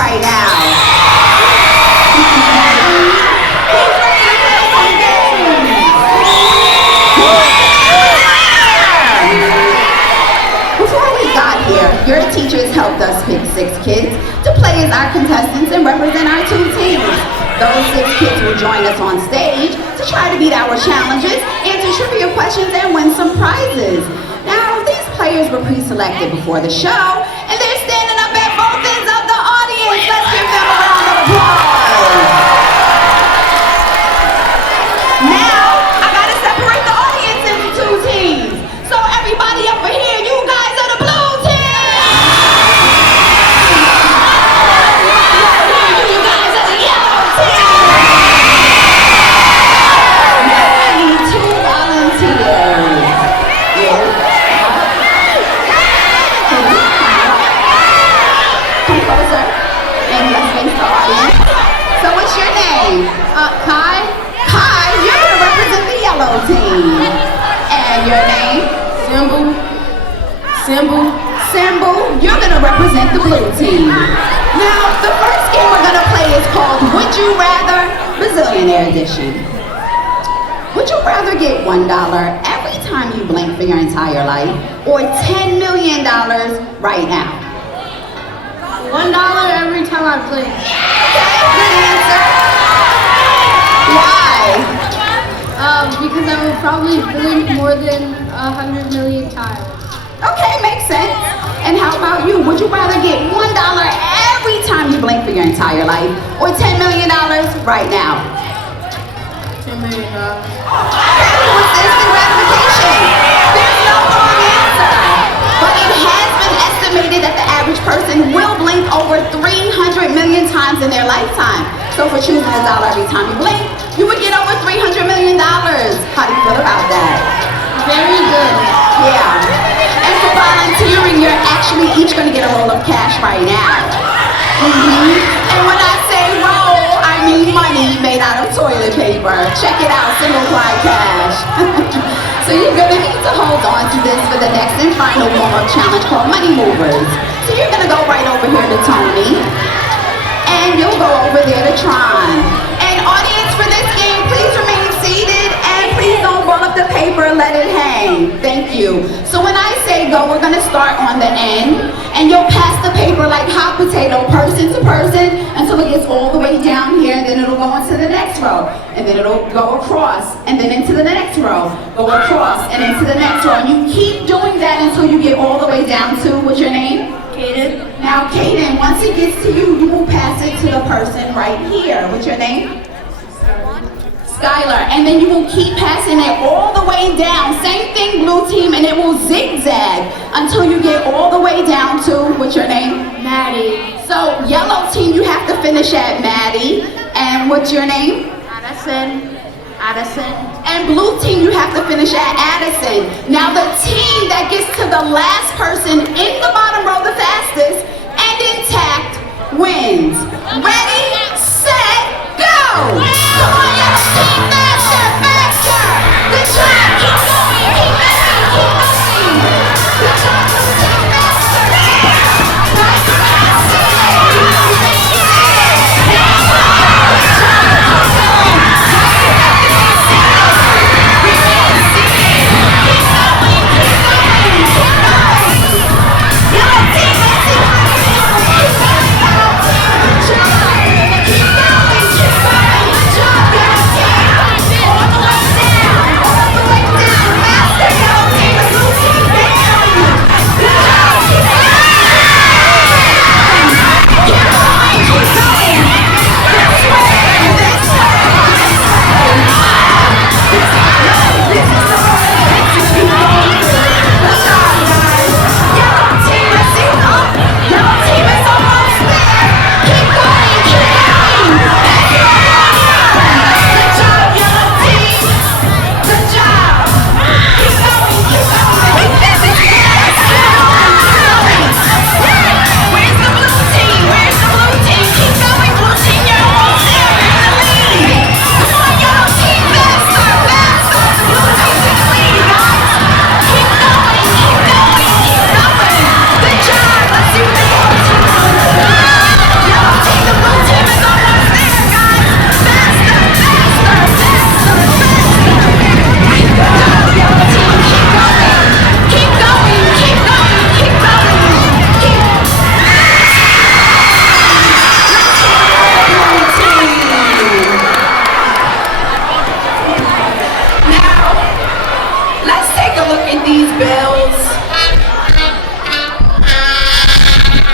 right now. Before we got here, your teachers helped us pick 6 kids to play as our contestants and represent our 2 teams. Those 6 kids will join us on stage to try to beat our challenges, answer trivia questions, and win some prizes. Now, these players were pre-selected before the show, and they're standing up at both ends of the audience. Let's give them a round of applause. Now, I gotta separate the audience into 2 teams. So everybody over here, you guys are the blue team. You guys are the yellow team. I need 2 volunteers. Come closer, and let's face the audience. So what's your name? Kai? Kai, you're gonna represent the yellow team. And your name? Symbol, you're gonna represent the blue team. Now, the first game we're gonna play is called Would You Rather Bazillionaire Edition. Would you rather get $1 every time you blink for your entire life, or $10 million right now? $1 every time I blink. Okay, good answer. Why? Because I would probably blink more than 100 million times. Okay, makes sense. And how about you? Would you rather get $1 every time you blink for your entire life, or $10 million right now? $10 million. What's instant gratification? There's no wrong answer. But it has been estimated that the average person will blink over 300 million times in their lifetime. So for choosing $1 every time you blink, you would get over $300 million. How do you feel about that? Very good. Yeah. And for volunteering, you're actually each going to get a roll of cash right now. And when I say roll, I mean money made out of toilet paper. Check it out, single ply cash. So you're going to need to hold on to this for the next and final warm-up challenge called Money Movers. So you're going to go right over here to Tony, and you'll go over there to Tron. And audience, for this game, please remain seated, and please don't roll up the paper, let it hang. Thank you. So when I say go, we're going to start on the end, and you'll pass the paper like hot potato, person to person, until it gets all the way down here, and then it'll go into the next row, and then it'll go across, and then into the next row, go across, and into the next row. And you keep doing that until you get all the way down to, what's your name? Kaden. Now, Kaden, once it gets to you, you will pass it to the person right here. What's your name? Skylar. And then you will keep passing it all the way down. Same thing, blue team, and it will zigzag until you get all the way down to, what's your name? Maddie. So, yellow team, you have to finish at Maddie. And what's your name? Addison. And blue team, you have to finish at Addison. Now the team that gets to the last person in the bottom row the fastest and intact wins. Ready, set, go! Come on, yellow team, faster, faster! Good job, keep going, keep moving, keep moving! Good job, blue team, faster! Nice,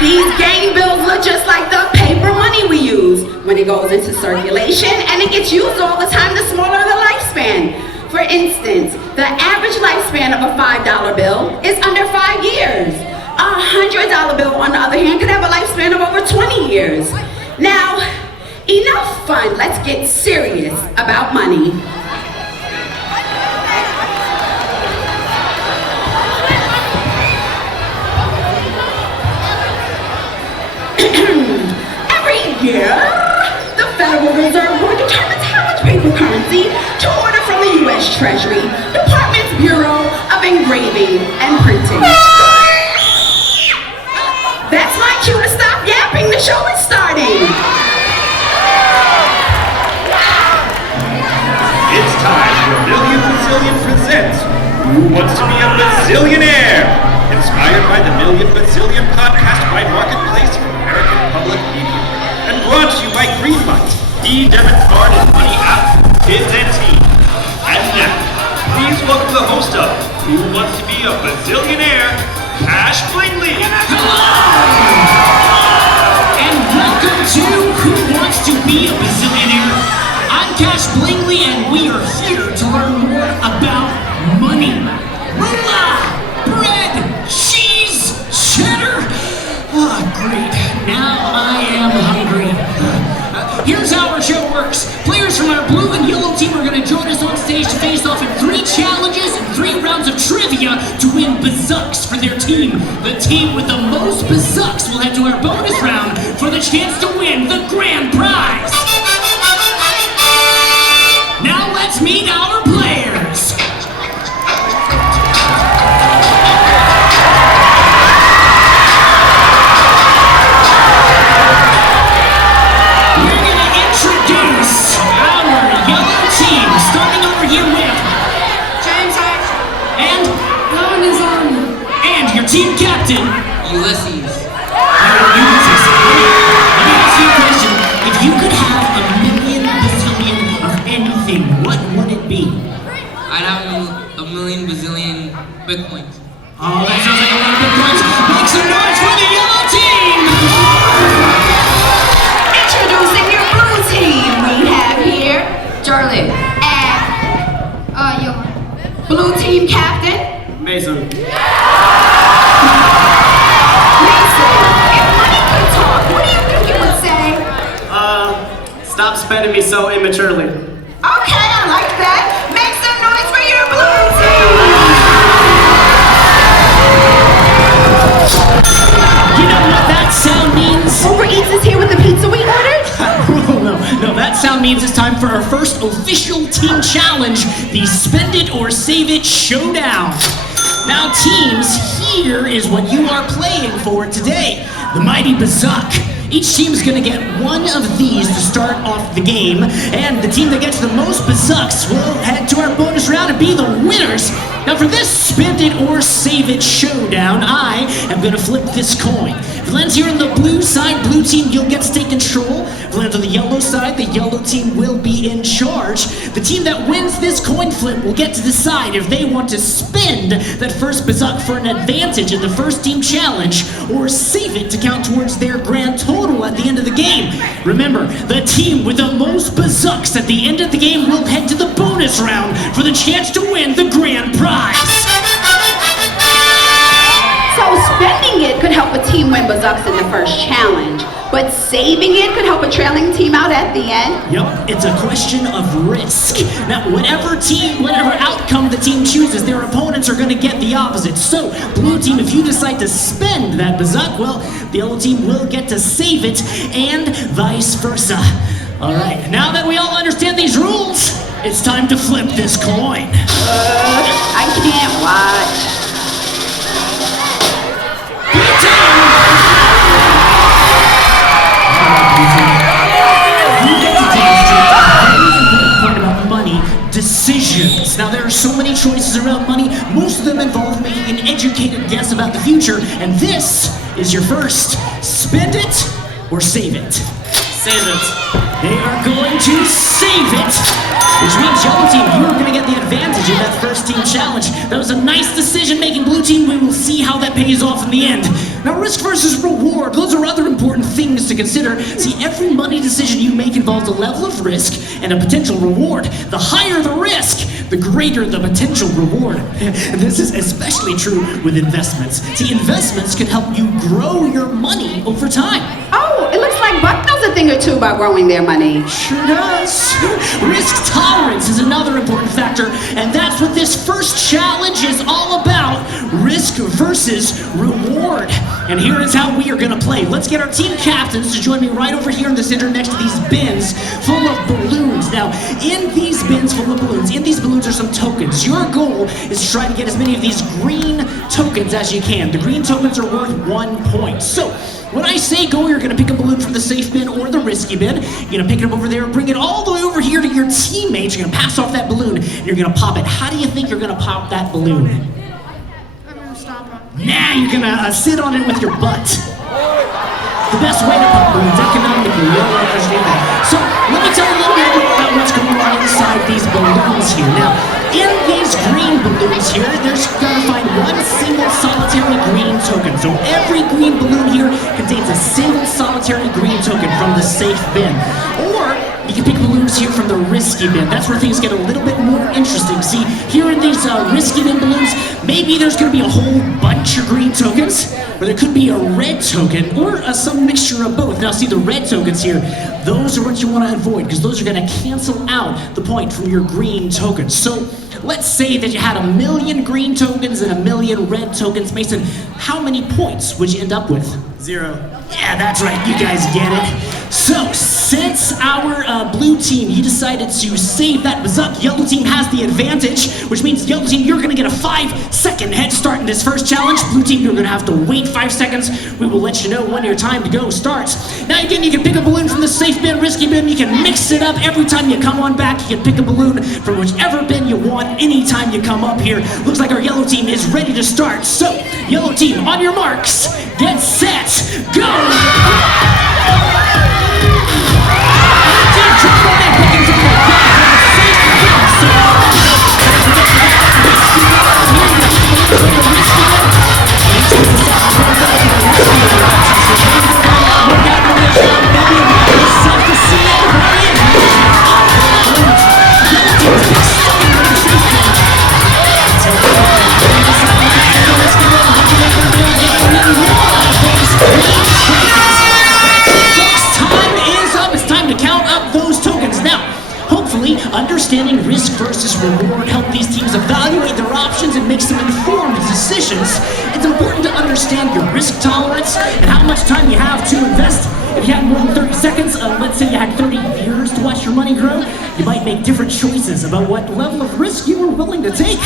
These game bills look just like the paper money we use. When it goes into circulation and it gets used all the time, the smaller the lifespan. For instance, the average lifespan of a $5 bill is under 5 years. A $100 bill, on the other hand, could have a lifespan of over 20 years. Now, enough fun. Let's get serious about money. Every year, the Federal Reserve Board determines how much paper currency to order from the U.S. Treasury Department's Bureau of Engraving and Printing. That's my cue to stop yapping. The show is starting. It's time for Million Bazillion presents Who Wants to Be a Bazillionaire? Inspired by the Million Bazillion podcast by Marketplace from American Public Media. And brought to you by Greenlight, the debit card and money app for kids and teens. And now, please welcome the host of Who Wants to Be a Bazillionaire, Cash Blingley. And welcome to Who Wants to Be a Bazillionaire? I'm Cash Blingley, and we are here to learn more about money. Moolah! Bread! Cheese! Cheddar! Ah, great. Now I am hungry. Here's how our show works. Players from our blue and yellow team are going to join us on stage to face off in 3 challenges and 3 rounds of trivia to win bazucks for their team. The team with the most bazucks will head to our bonus round for the chance to win the grand prize. Now let's meet our players. We're going to introduce our yellow team, starting over here with James Hatch. and Rowan is on. and your team captain. Ulysses. Ulysses. Let me ask you a question. If you could have a million bazillion of anything, what would it be? I'd have a million bazillion Bitcoins. Oh, that sounds like a lot of good points. Make some noise for the yellow team! Introducing your blue team. We have here Charlie. and Yohan. blue team captain, Mason. Mason. If money could talk, what do you think it would say? Stop spending me so immaturely. Okay, I like that. Make some noise for your blue team. You know what that sound means? Uber Eats is here with the pizza we ordered. No, that sound means it's time for our first official team challenge, the Spend It or Save It Showdown. Now teams, here is what you are playing for today, the Mighty Bazuck. Each team is going to get one of these to start off the game, and the team that gets the most bazucks will head to our bonus round and be the winners. Now for this Spend It or Save It Showdown, I am going to flip this coin. If it lands here on the blue side, blue team, you'll get to take control. If it lands on the yellow side, the yellow team will be in charge. The team that wins this coin flip will get to decide if they want to spend that first bazuck for an advantage in the first team challenge, or save it to count towards their grand total at the end of the game. Remember, the team with the most bazucks at the end of the game will head to the bonus round for the chance to win the grand prize. So spending it could help a team win bazucks in the first challenge, but saving it could help a trailing team out at the end. Yep, it's a question of risk. Now, whatever outcome the team chooses, their opponents are going to get the opposite. So, blue team, if you decide to spend that bazuck, well, the yellow team will get to save it, and vice versa. All right, now that we all understand these rules, it's time to flip this coin. I can't watch. Decisions. Now there are so many choices around money, most of them involve making an educated guess about the future, and this is your first. Spend it or save it. Save it. They are going to save it, which means Yellow Team, you're going to get the advantage of that first team challenge. That was a nice decision-making, Blue Team. We will see how that pays off in the end. Now, risk versus reward, those are other important things to consider. See, every money decision you make involves a level of risk and a potential reward. The higher the risk, the greater the potential reward. This is especially true with investments. See, investments can help you grow your money over time. Oh, it looks like Buck knows a thing or two about growing their money. Sure does. Risk tolerance is another important factor, and that's what this first challenge is all about. Risk versus reward. And here is how we are going to play. Let's get our team captains to join me right over here in the center next to these bins full of balloons. Now, in these bins full of balloons, in these balloons are some tokens. Your goal is to try to get as many of these green tokens as you can. The green tokens are worth 1 point. So, when I say go, you're going to pick a balloon from the safe bin or the risky bin. You're going to pick it up over there, bring it all the way over here to your teammates. You're going to pass off that balloon, and you're going to pop it. How do you think you're going to pop that balloon? I'm gonna stop him. Nah, you're going to sit on it with your butt. The best way to pop balloons, economically, we all understand that. So, let me tell you a little bit more about what's going on inside these balloons here. Now, in these green balloons here, there's got to find one single solitary green token. So every green balloon here contains a single solitary green token from the safe bin. Or you can pick balloons here from the risky bin. That's where things get a little bit more interesting. See, here in these risky bin balloons, maybe there's going to be a whole bunch of green tokens, or there could be a red token, or some mixture of both. Now see, the red tokens here, those are what you want to avoid, because those are going to cancel out the point from your green tokens. So let's say that you had 1 million green tokens and 1 million red tokens. Mason, how many points would you end up with? 0. Yeah, that's right, you guys get it. So, since our blue team, he decided to save that bazooka, yellow team has the advantage, which means yellow team, you're gonna get a 5-second head start in this first challenge. Blue team, you're gonna have to wait 5 seconds. We will let you know when your time to go starts. Now again, you can pick a balloon from the safe bin, risky bin, you can mix it up every time you come on back. You can pick a balloon from whichever bin you want anytime you come up here. Looks like our yellow team is ready to start. So, yellow team, on your marks, get set, go! Understanding risk versus reward help these teams evaluate their options and make some informed decisions. It's important to understand your risk tolerance and how much time you have to invest. If you have more than 30 seconds, let's say you had 30 years to watch your money grow, you might make different choices about what level of risk you were willing to take.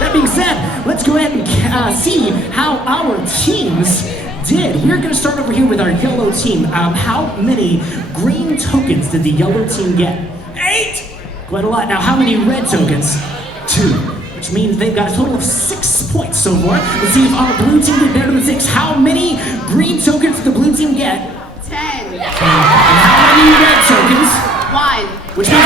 That being said, let's go ahead and see how our teams did. We're going to start over here with our yellow team. How many green tokens did the yellow team get? 8! Quite a lot. Now, how many red tokens? 2. Which means they've got a total of 6 points so far. Let's see if our blue team did better than 6. How many green tokens did the blue team get? 10. And how many red tokens? 1. Which means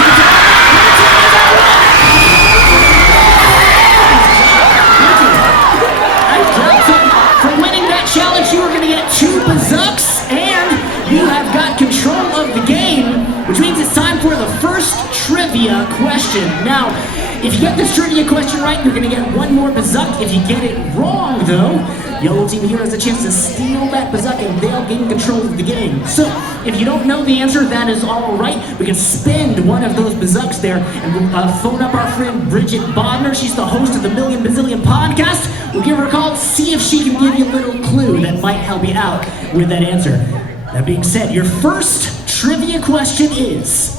for winning that challenge, you are going to get 2 bazooks, and you have got control of the game, which means it's time for the first trivia question. Now, if you get this trivia question right, you're going to get 1 more bazooka. If you get it wrong, though, yellow team here has a chance to steal that bazooka and they'll gain control of the game. So, if you don't know the answer, that is all right. We can spend 1 of those bazooks there and we'll phone up our friend Bridget Bodner. She's the host of the Million Bazillion podcast. We'll give her a call, see if she can give you a little clue that might help you out with that answer. That being said, your first trivia question is,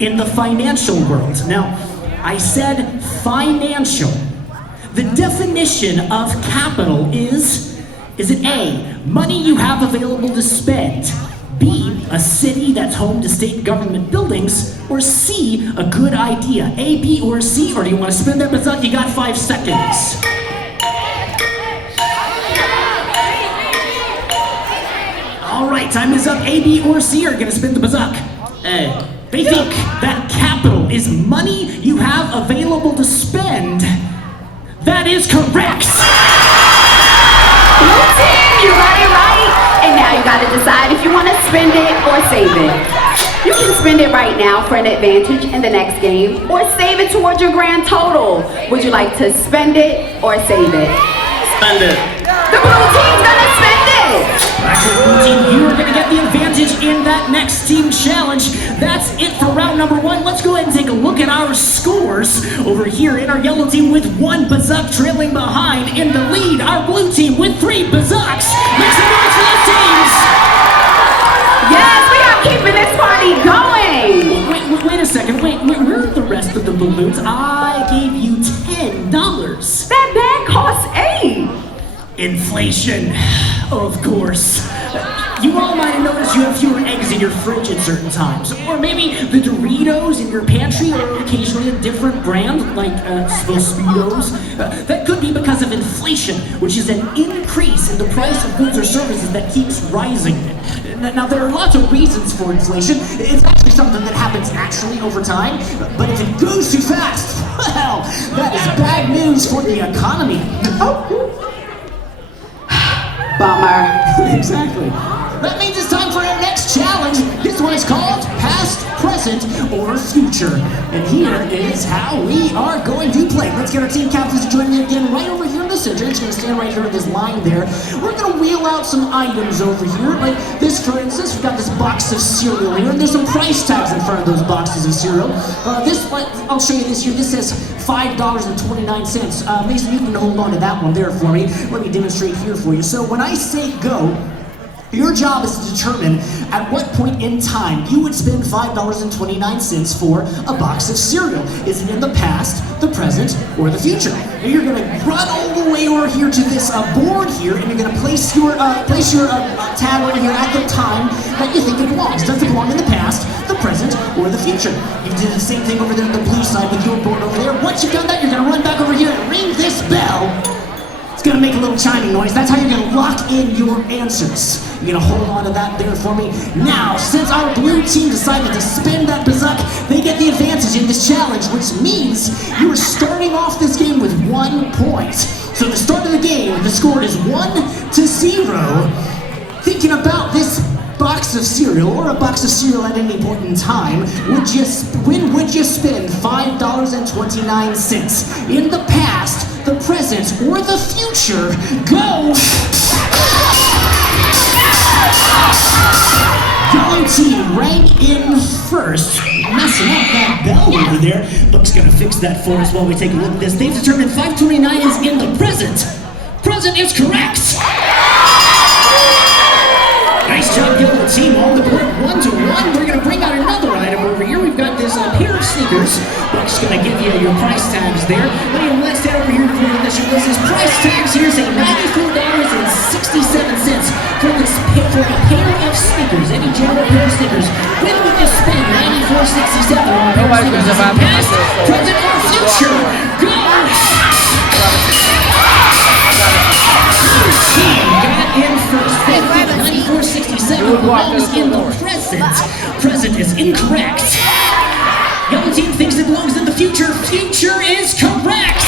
in the financial world. Now, I said financial. The definition of capital is it A, money you have available to spend, B, a city that's home to state government buildings, or C, a good idea? A, B, or C, or do you want to spin that bazooka? You got 5 seconds. All right, time is up. A, B, or C are gonna spin the bazooka. They think that capital is money you have available to spend. That is correct. Blue team, you got it right. And now you gotta decide if you wanna spend it or save it. You can spend it right now for an advantage in the next game, or save it towards your grand total. Would you like to spend it or save it? Spend it. The blue team's gonna spend it. Actually, blue team, you are gonna get the advantage in that next team challenge. That's it for round number 1. Let's go ahead and take a look at our scores over here in our yellow team with 1 bazooka trailing behind. In the lead, our blue team with 3 bazooks. Make some noise for those teams. Yes, we are keeping this party going. Wait a second. Wait, where are the rest of the balloons? I gave you $10. That bag costs 8. Inflation, of course. You all might have noticed you have fewer eggs in your fridge at certain times. Or maybe the Doritos in your pantry are occasionally a different brand, like Speedos. That could be because of inflation, which is an increase in the price of goods or services that keeps rising. Now, there are lots of reasons for inflation. It's actually something that happens naturally over time. But if it goes too fast, well, that is bad news for the economy. Bummer. Exactly. That means it's time for our next challenge. This one is called Past, Present, or Future. And here is how we are going to play. Let's get our team captains to join me again right over here in the center. It's going to stand right here in this line there. We're going to wheel out some items over here. Like this, for instance, we've got this box of cereal here, and there's some price tags in front of those boxes of cereal. This one, I'll show you this here. This says $5.29. Mason, you can hold on to that one there for me. Let me demonstrate here for you. So when I say go, your job is to determine at what point in time you would spend $5.29 for a box of cereal. Is it in the past, the present, or the future? And you're going to run all the way over here to this board here, and you're going to place your tag over here at the time that you think it belongs. Does it belong in the past, the present, or the future? You did the same thing over there on the blue side with your board over there. Once you've done that, you're going to run back over here and ring this bell. It's gonna make a little chiming noise. That's how you're gonna lock in your answers. You're gonna hold on to that there for me. Now, since our blue team decided to spin that bazooka, they get the advantage in this challenge, which means you are starting off this game with 1 point. So the start of the game, the score is 1-0. Thinking about this box of cereal, or a box of cereal at any point in time, when would you spend $5.29? In the past, the present, or the future? Go! Yellow team rank in first, messing up that bell over there. Buck's gonna fix that for us while we take a look at this. They've determined $5.29 is in the present. Present is correct. Nice job, yellow team, on the board 1-1. We're gonna bring out another item over here. We've got this pair of sneakers. Buck's gonna give you your price tags there. Let's stand over here for this. This is price tags here say $94.67 for a pair of sneakers. Any general pair of sneakers. When would you spend $94.67 on a pair of sneakers? Past, present, or future? Go! Your team got in first. $94.67 belongs in the present. Present is incorrect. Yellow team thinks it belongs in the future. Future is correct.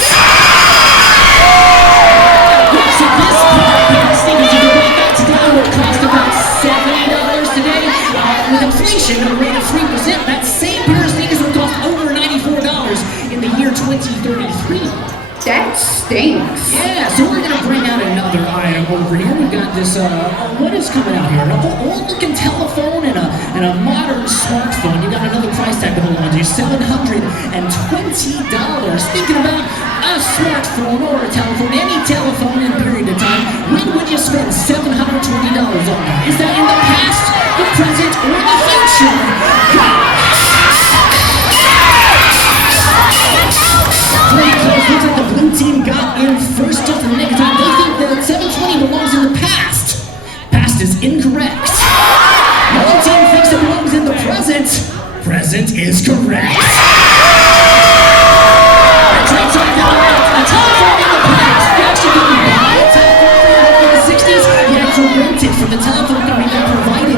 Yes, at this point, sneakers, if you break that together, will cost about $70 today. With inflation at a rate of 3%, that same pair of sneakers will cost over $94 in the year 2033. That stinks. Yeah, so we're gonna bring out another item over here. We've got this, what is coming out here? An old-looking telephone and a modern smartphone. You got another price tag to hold on to, $720. Thinking about a smartphone or a telephone, any telephone in a period of time, when would you spend $720 on that? Is that in the past, the present, or the future? Pretty close. Looks like the blue team got in first just in the nick of time. They think that $720 belongs in the past. Past is incorrect. Yellow team thinks it belongs in the present. Present is correct. That's right, so a telephone in the past. You actually didn't buy a telephone in the 60s. You had to rent it from the telephone company that provided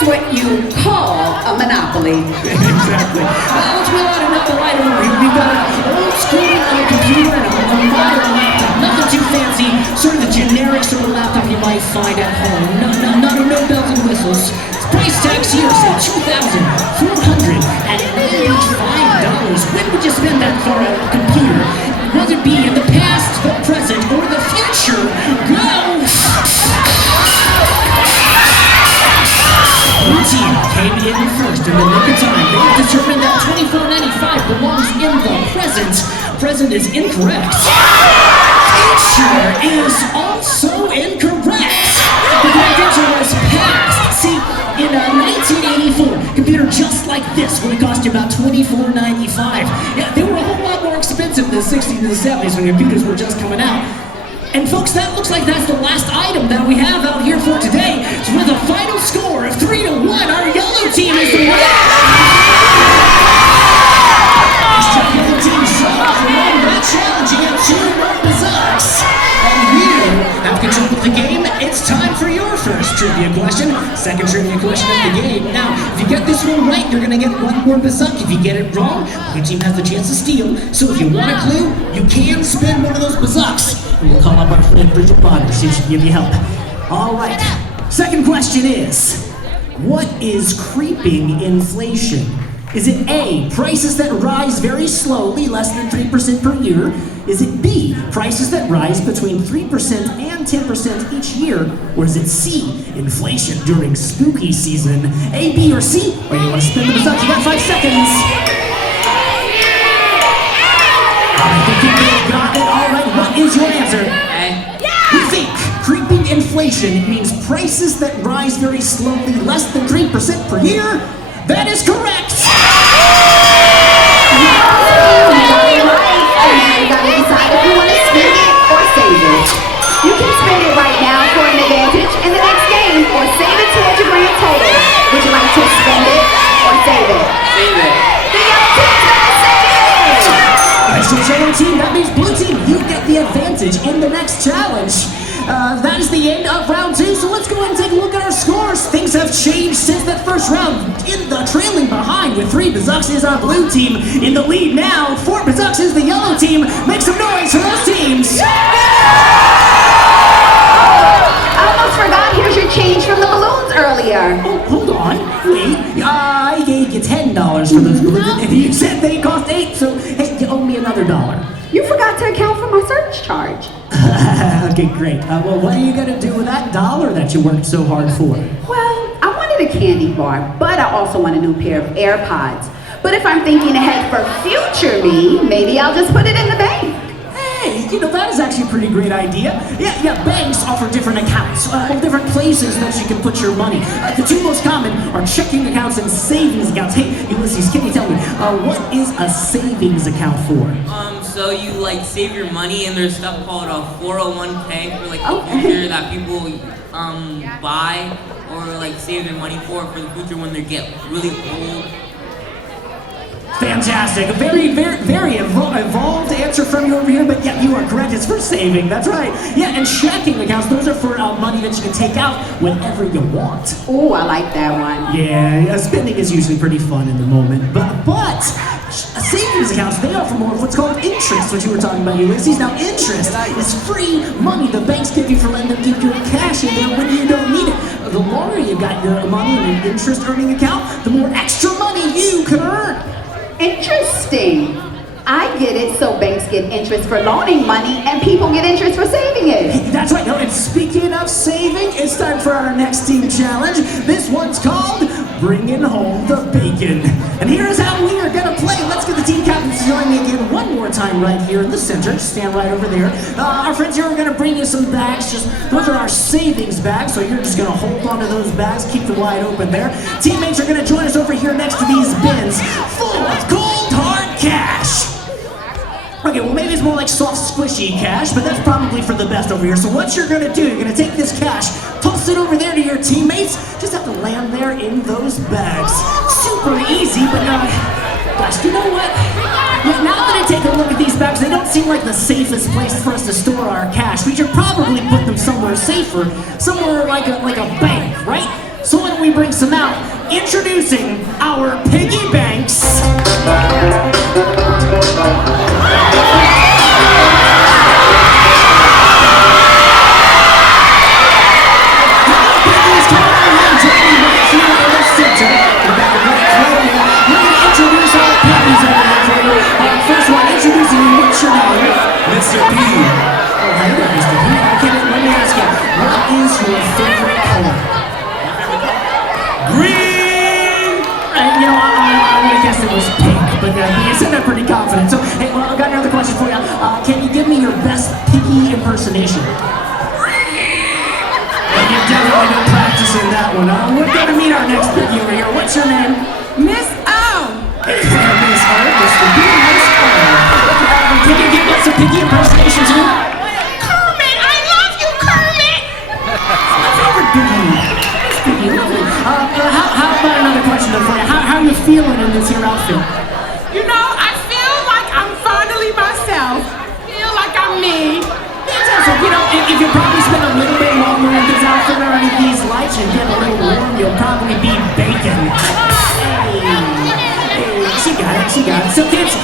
That's what you call a monopoly. Exactly. Let's wheel out another item over here. We've got an old school computer and a modern laptop. Nothing too fancy. Sort of the generic sort of laptop you might find at home. No bells and whistles. Price tags here say $2,495. When would you spend that for a computer? Whether it be in the past, the present, or the future, go! Blue team came in first in the nick of time. They determined that $24.95 belongs in the present. Present is incorrect. Future is also incorrect. The correct answer was past. See, in 1984, computer just like this would have cost you about $24.95. Yeah, they were a whole lot more expensive in the 60s and the 70s when computers were just coming out. And folks, that looks like that's the last item that we have out here for today. So with a final score of 3-1, our yellow team is the winner. Yellow team won that challenge. You get 2 more Bazillions. And you have control of the game. It's time for your first trivia question. Second trivia question of the game. Now, if you get this one right, you're going to get 1 more Bazillion. If you get it wrong, the team has the chance to steal. So if you want a clue, you can spend one of those Bazillions. And we'll call up our friend Bridget Bonner, see if she can give you help. All right. Second question is, what is creeping inflation? Is it A, prices that rise very slowly, less than 3% per year? Is it B, prices that rise between 3% and 10% each year? Or is it C, inflation during spooky season? A, B, or C? Or you want to spin the Bazillion? You got 5 seconds. I think you may have got it. All right, what is your answer? You think creeping inflation means prices that rise very slowly, less than 3% per year? That is correct! You gotta decide if you want to spend it or save it. You can spend it right now for an advantage in the next game, or save it towards your grand total. Would you like to spend it or save it? Save it. The yellow team's gonna save it! Nice yellow team. That means blue team, you get the advantage in the next challenge. That is the end of round 2, so let's go ahead and take a look at our scores. Things have changed since that first round. In the trailing behind with 3 Bazillions is our blue team. In the lead now, 4 Bazillions is the yellow team. Make some noise for those teams. I almost forgot, here's your change from the balloons earlier. Oh, hold on. Wait. I gave you $10 for those balloons, and you said they cost 8, so hey, you owe me another $1. You forgot to account for my surge charge. Okay, great. Well, what are you gonna do with that $1 that you worked so hard for? Well, I wanted a candy bar, but I also want a new pair of AirPods. But if I'm thinking ahead for future me, maybe I'll just put it in the bank. Hey, that is actually a pretty great idea. Yeah, banks offer different accounts, or different places that you can put your money. The 2 most common are checking accounts and savings accounts. Hey, Ulysses, can you tell me, what is a savings account for? So you like save your money, and there's stuff called a 401k for like the future that people buy or like save their money for the future when they get really old. Fantastic. A very evolved answer from you over here, but yeah, you are correct. It's for saving. That's right. Yeah, and checking accounts, those are for money that you can take out whenever you want. Oh, I like that one. Yeah, spending is usually pretty fun in the moment, but savings accounts, they offer more of what's called interest, which you were talking about, Ulysses. Now, interest is free money the banks give you for letting them keep your cash in there when you don't need it. The longer you got your money in an interest earning account, the more extra money you can earn. Interesting. I get it, so banks get interest for loaning money and people get interest for saving it. That's right. And speaking of saving, it's time for our next team challenge. This one's called Bringing Home the Bacon. And here's how we are going to play. Let's get the team captains to join me again one more time right here in the center. Stand right over there. Our friends here are going to bring you some bags. Those are our savings bags, so you're just going to hold on to those bags, keep them wide open there. Teammates are going to join us over here next to these bins full of cold, hard cash. Okay, well maybe it's more like soft, squishy cash, but that's probably for the best over here. So what you're gonna do, you're gonna take this cash, toss it over there to your teammates, just have to land there in those bags. Super easy, but gosh, you know what? Yeah, now that I take a look at these bags, they don't seem like the safest place for us to store our cash. We should probably put them somewhere safer, somewhere like a bank, right? So why don't we bring some out? Introducing our piggy banks. Mr. P. Oh, hey there, Mr. P. Okay, let me ask you, what is your favorite color? Green! You know, I would have guessed it was pink, but you said that pretty confident. So, hey, well, I've got another question for you. Can you give me your best piggy impersonation? Well, you've definitely been practicing that one. We're going to meet our next piggy over here. What's your name? Miss O. Hey there, Miss O. Mr. P. Miss O. Can you give us a piggy impersonation too? Kermit, I love you, Kermit. My favorite piggy. It's piggy, lovely. How about another question for you? How are you feeling in this here outfit? You know, I feel like I'm finally myself. Feel like I'm me. Fantastic. You know, if you probably spend a little bit longer in this outfit underneath these lights and get a little warm, you'll probably be bacon. Hey, she got it. So kids,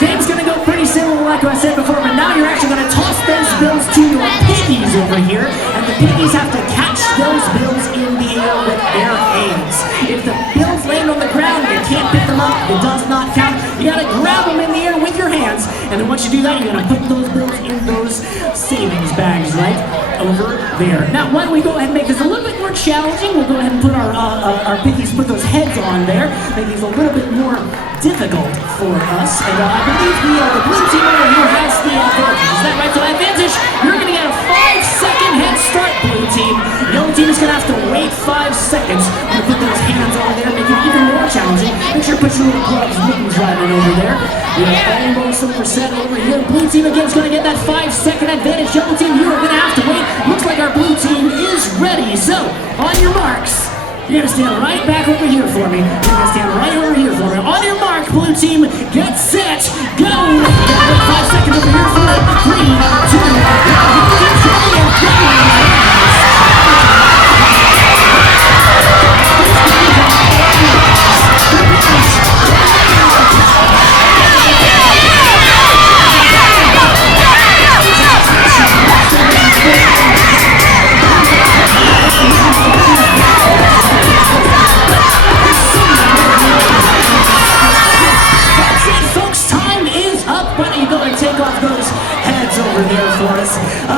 game's gonna go pretty similar like I said before, but now you're actually gonna toss those bills to your piggies over here, and the piggies have to catch those bills in the air with their hands. If the bills land on the ground, you can't pick them up, it does not count. You gotta grab them in the air with your hands, and then once you do that, you're gonna put those bills in those savings bags right over there. Now, why don't we go ahead and make this a little bit more challenging? We'll go ahead and put our piggies, put those heads on there, make these a little bit more difficult for us. And I believe the blue team over here has the advantage. Is that right? So advantage, you're gonna get a 5-second head start, blue team. The yellow team is gonna have to wait 5 seconds. We're gonna put those hands over there, make it even more challenging. Make sure to put your little gloves, mittens right in over there. We're almost over set over here. Blue team again is gonna get that 5-second advantage. Yellow team, you are gonna have to wait. Looks like our blue team is ready. So, on your marks. You're gonna stand right back over here for me. You're gonna stand right over here for me. On your mark, blue team, get set, go! 5 seconds over here for it. 3, 2,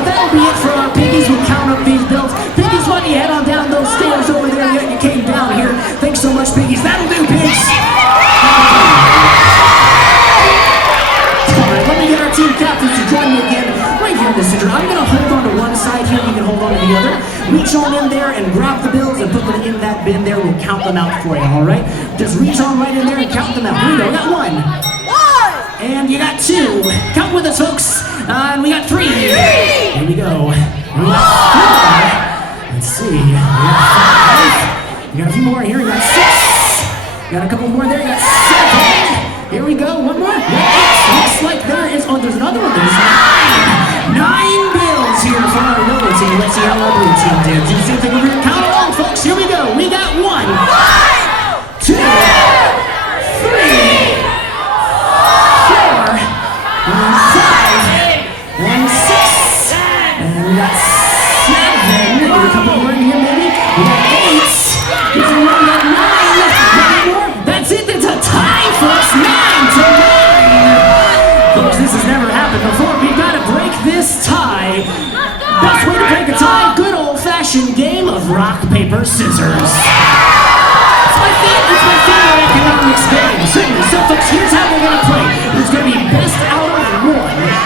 that'll be it for our piggies. We'll count up these bills. Piggies, why don't you head on down those stairs over there? You came down here. Thanks so much, piggies. That'll do, pigs. All right, let me get our team captains to join me again right here in the center. I'm going to hold on to one side here. You can hold on to the other. Reach on in there and grab the bills and put them in that bin there. We'll count them out for you, all right? Just reach on right in there and count them out. Here we go. Got 1. And you got 2. Count with us, folks. And we got 3. Here we go. We got 4. Let's see. We got 5. We got a few more here. We got 6. We got a couple more there. We got 7. Here we go. One more. We got 8. Looks like there is. Oh, there's another one. There's 9. 9 bills here for our yellow team. Let's see how our blue team did. You see if they can count along, folks. Here we go. We got 1, 2, 3. 5 and 6, and we got 7. Maybe a couple more in here, maybe. We got 8. We got 9. More. That's it. It's a tie for us. 9-9. Folks, this has never happened before. We've got to break this tie. Best way to break a tie: good old-fashioned game of rock, paper, scissors. It's my favorite economics game. So, folks, here's how we're gonna play. It's gonna be best out of 1.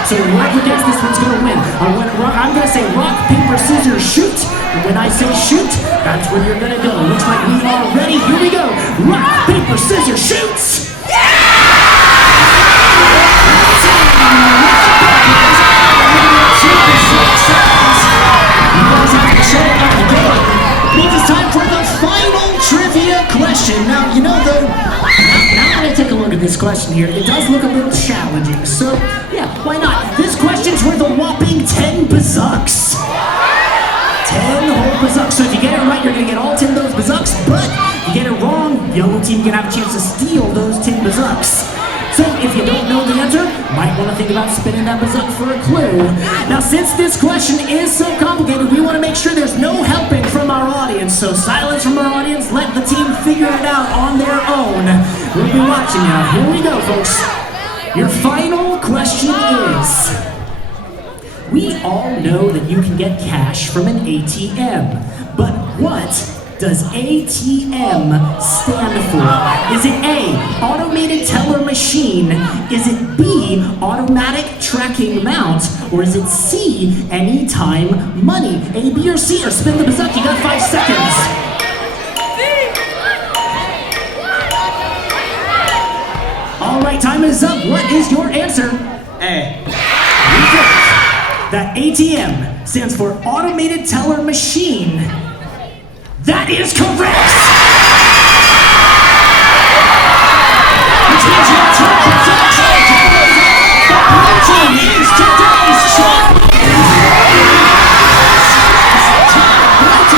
So whoever gets this one's gonna win. I'm gonna say rock, paper, scissors, shoot. And when I say shoot, that's where you're gonna go. Looks like we are ready. Here we go. Rock, paper, scissors, shoots. Means it's time for the final trivia question. Now, you know, though, now that I take a look at this question here. It does look a little challenging, so yeah, why not? This question's worth a whopping 10 bazucks. 10 whole bazucks. So if you get it right, you're gonna get all 10 of those bazucks, but if you get it wrong, yellow team can have a chance to steal those 10 bazucks. So if you don't know the answer, might want to think about spinning that bazuck for a clue. Now since this question is so complicated, we want to make sure there's no helping from our audience. So silence from our audience, let the team figure it out on their own. We'll be watching you. Here we go, folks. Your final question is, we all know that you can get cash from an ATM, but what does ATM stand for? Is it A, automated teller machine? Is it B, automatic tracking mount? Or is it C, anytime money? A, B, or C, or spin the bazuck. You got 5 seconds. All right, time is up. What is your answer? A. That ATM stands for automated teller machine. That is correct! Which means you have 2 bazucks. The blue team is today's champion!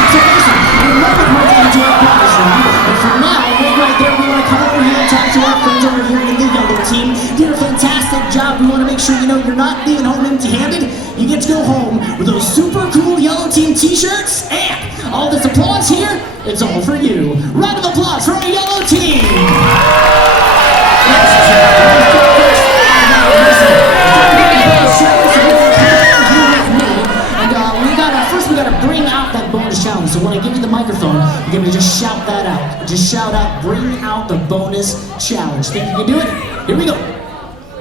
So listen, in a moment we're going to do our bonus round, but for now, right there, we want to come over here and talk to our friends over here in the yellow team. Did a fantastic job. We want to make sure you know you're not leaving home empty-handed. You get to go home with those super cool yellow team t-shirts, and all this applause here, it's all for you. Round of applause for our yellow team! And first we gotta bring out that bonus challenge. So when I give you the microphone, you're gonna just shout that out. Just shout out, bring out the bonus challenge. Think you can do it? Here we go.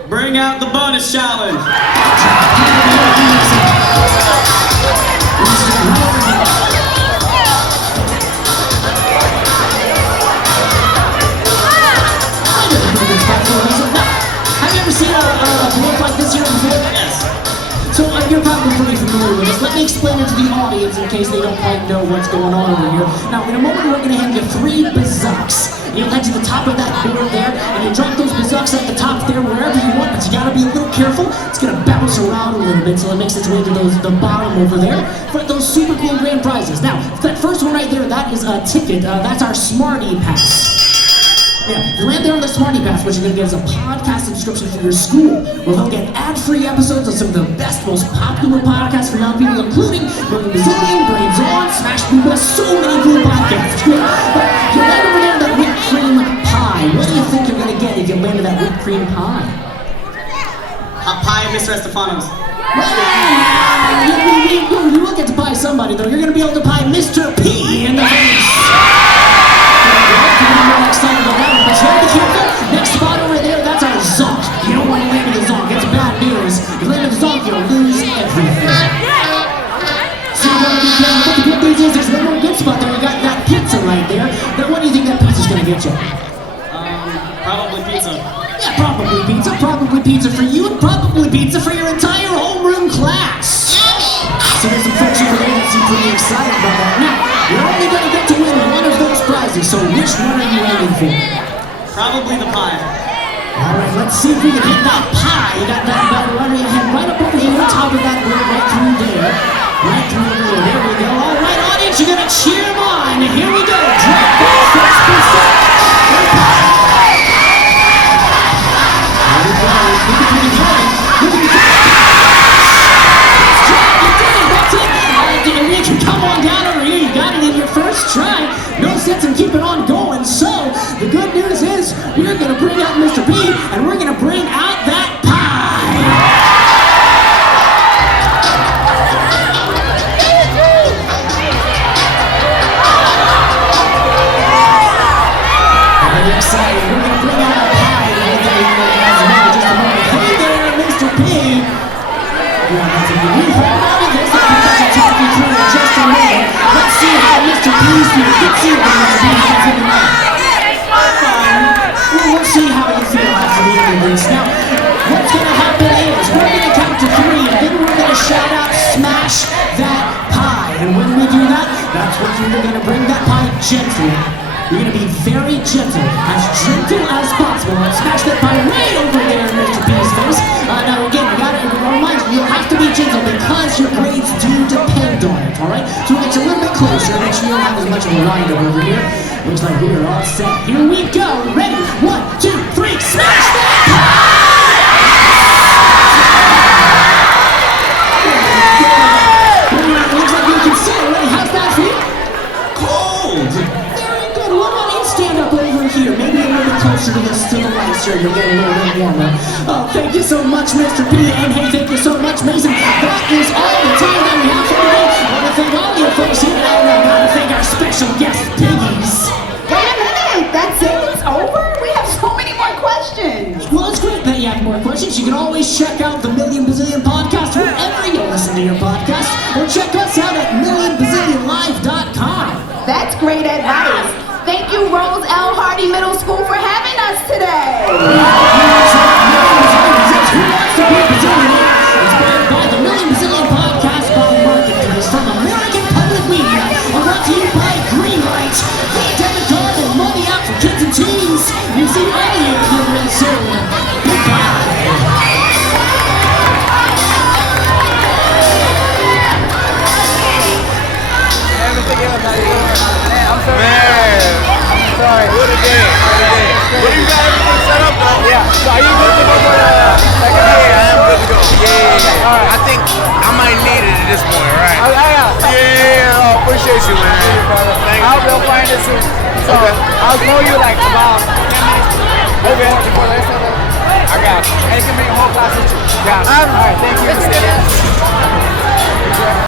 Bring out the bonus challenge. Have you ever seen a board like this here before? Yes. So you're probably pretty familiar with this. Let me explain it to the audience in case they don't quite know what's going on over here. Now, in a moment, we're going to hand you 3 bazucks. You head to the top of that board there, and you drop those bazucks at the top there wherever you want, but you gotta be a little careful. It's gonna bounce around a little bit until it makes its way to the bottom over there for those super cool grand prizes. Now, that first one right there, that is a ticket. That's our Smarty Pass. Yeah, you land there on the Smarty Pass, what you're gonna get is a podcast subscription for your school, where they'll get ad-free episodes of some of the best, most popular podcasts for young people, including Bazillion, Brains On, Smash Booba, so many cool podcasts. But you land over there in that whipped cream pie. What do you think you're gonna get if you land in that whipped cream pie? Hot pie at Mr. Estefano's. You will get to pie somebody, though. You're gonna be able to pie Mr. P in the face. I'm excited about that one, but you be careful. Next spot over there, that's our zonk. You don't want to land in the zonk. It's bad news. You land in the zonk, you'll lose everything. So you gotta be careful. The good news is there's one more good spot there. You got that pizza right there. Now, what do you think that pizza's gonna get you? Probably pizza. Yeah, probably pizza. Probably pizza for you, and probably pizza for your entire homeroom class. So there's some folks over there that seem pretty excited about that. Now, you're only gonna get to win one of those prizes, so which one are you aiming for? Probably the pie. Alright, let's see if we can hit that pie. You got that right over your head, right up over here, on top of that board, right through there. Right through there, there we go. Alright, audience, you're gonna cheer them on. Here we go. Drop that first percent. Come on down over here, you got it in your first try. No sense in keeping on going. So, the good news is, we're gonna bring out Mr. P, and we're gonna bring out that pie. Very excited, we're gonna bring out a pie right there in just a moment. Hey there, Mr. P. Yeah, that's a good hold on to this. Just a minute. Let's see how Mr. P's feels. Let's see how Mr. P feels tonight. Well, we'll see how you feel after the end of this. Now, what's going to happen is we're going to count to 3, and then we're going to shout out, smash that pie. And when we do that, that's when you're going to bring that pie gently You're going to be very gentle as possible. Smash that pie way over there in Mr. P's face. Now again, you got to remind you, you'll have to be gentle because your grades do depend on it, alright? So we'll get you a little bit closer, make sure you don't have as much of a windup over here. Looks like we are all set. Here we go. Ready? 1, 2, 3, smash that pie! Looks like you can see already. How's that for you? Cold! Very good. What about you stand up over here? Maybe a little bit closer to the light so you'll get a little bit warmer. Oh, thank you so much, Mr. P. And hey, thank you so much, Mason. That is all the time that we have for today. I want to thank all you folks here. And I want to thank our special guest, Piggies. Wait a minute, that's it? It's over? We have so many more questions. Well, it's great that you have more questions. You can always check out the Million Bazillion Podcast wherever you listen to your podcast. Or check us out at millionbazillionlive.com. That's great advice. Thank you, Rose L. Hardy Middle School, for having us today. Who Wants to Be a Bazillionaire? Inspired by the Million Bazillion Podcast by Marketplace from American Public Media. Brought to you by Greenlight. The debit card and money out for kids and teens. We'll see all of you here real soon. Goodbye. Man, sorry. What a day. What do you got everything set up though? Yeah. So are you good to go for the second half? Yeah, I am good to go. Yeah. All right. I think I might need it at this point, right? Yeah. Oh, appreciate you, man. Thank you. I'll find it soon. So I'll call you like about 10 minutes. Okay. Before they start. I got you. And you can bring a whole class with you. Yeah. All right. Thank you.